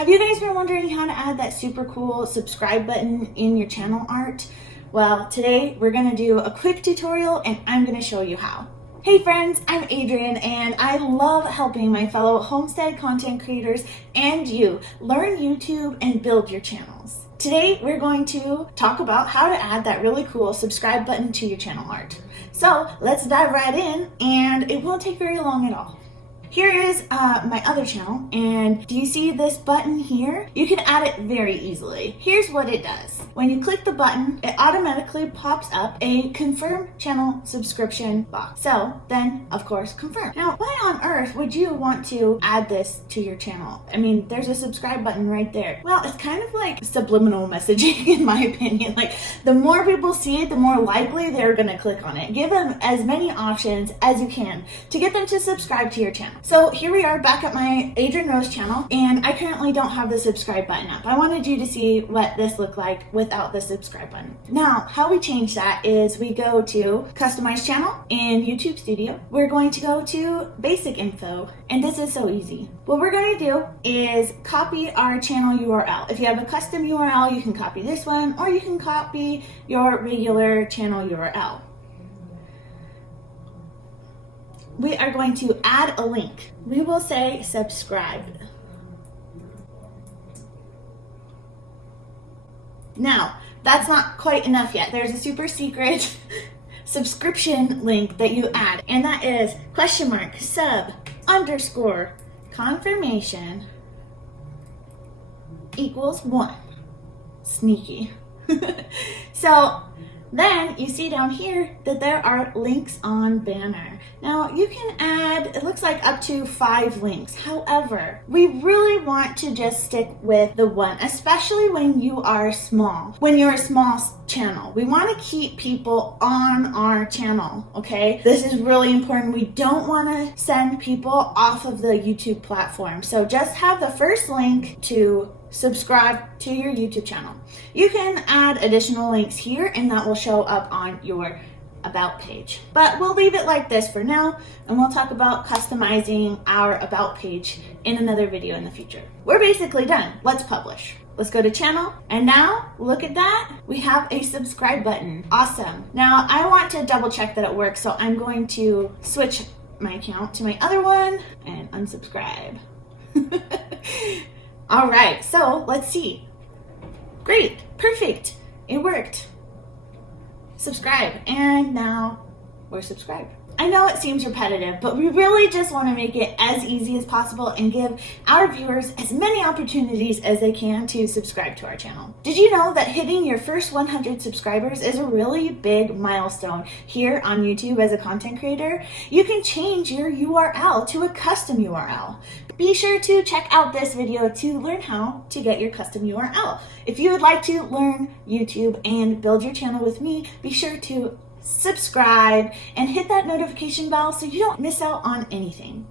Have you guys been wondering how to add that super cool subscribe button in your channel art? Well, today we're gonna do a quick tutorial and I'm gonna show you how. Hey friends, I'm Adrienne and I love helping my fellow homestead content creators and you learn YouTube and build your channels. Today we're going to talk about how to add that really cool subscribe button to your channel art. So let's dive right in, and it won't take very long at all. Here is my other channel, and do you see this button here? You can add it very easily. Here's what it does. When you click the button, it automatically pops up a confirm channel subscription box. So then, of course, confirm. Now, why on earth would you want to add this to your channel? I mean, there's a subscribe button right there. Well, it's kind of like subliminal messaging in my opinion. Like, the more people see it, the more likely they're gonna click on it. Give them as many options as you can to get them to subscribe to your channel. So here we are back at my Adrienne Rose channel, and I currently don't have the subscribe button up. I wanted you to see what this looked like without the subscribe button. Now, how we change that is we go to Customize Channel in YouTube Studio. We're going to go to Basic Info, and this is so easy. What we're going to do is copy our channel URL. If you have a custom URL, you can copy this one, or you can copy your regular channel URL. We are going to add a link. We will say subscribe. Now, that's not quite enough yet. There's a super secret subscription link that you add, and that is !sub_ confirmation equals 1. Sneaky. So then you see down here that there are links on banner. Now you can add, it looks like up to 5 links. However, we really want to just stick with the 1, especially when you are small. When you're a small channel, we want to keep people on our channel, okay? This is really important. We don't want to send people off of the YouTube platform. So just have the first link to subscribe to your YouTube channel. You can add additional links here, and that will show up on your About page. But we'll leave it like this for now, and we'll talk about customizing our About page in another video in the future. We're basically done. Let's publish. Let's go to channel, and now look at that. We have a subscribe button. Awesome. Now I want to double check that it works, so I'm going to switch my account to my other one and unsubscribe. All right, so let's see. Great, perfect, it worked. Subscribe, and now we're subscribed. I know it seems repetitive, but we really just want to make it as easy as possible and give our viewers as many opportunities as they can to subscribe to our channel. Did you know that hitting your first 100 subscribers is a really big milestone here on YouTube as a content creator? You can change your URL to a custom URL. Be sure to check out this video to learn how to get your custom URL. If you would like to learn YouTube and build your channel with me, be sure to subscribe and hit that notification bell so you don't miss out on anything.